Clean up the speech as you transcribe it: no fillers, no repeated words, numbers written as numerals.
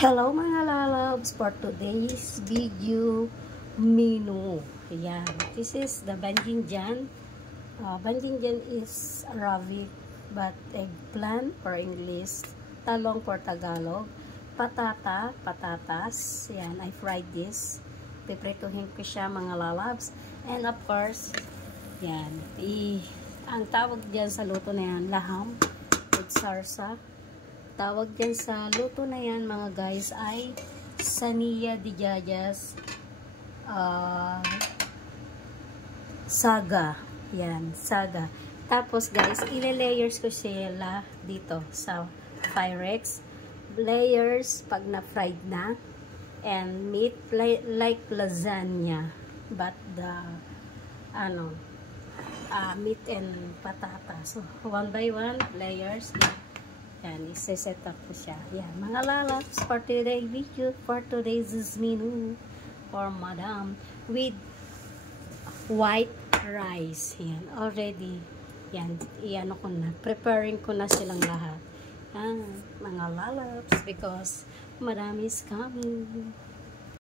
Hello mga lalabs, for today's video menu. Ayan, this is the bandingjan. Bandingjan is Arabic, but eggplant for English, talong for Tagalog, patatas. Ayan, I fried this. Piprituhin ko siya mga lalabs. And of course, yan, ang tawag dyan sa luto na yan, laham with sarsa. Tawag dyan sa luto na yan mga guys ay saniya di jayas saga. Yan, saga. Tapos guys, ile-layers ko sila dito sa Pyrex. Layers pag na-fried na. And meat like lasagna. But the meat and patata. So, one by one, layers. Yan, isa-set up ko siya. Yan, mga lalabs, for today's video, for today's menu for madam with white rice. Yan, already. Yan, iano ko na. Preparing ko na silang lahat. Yan, mga lalabs, because madam is coming.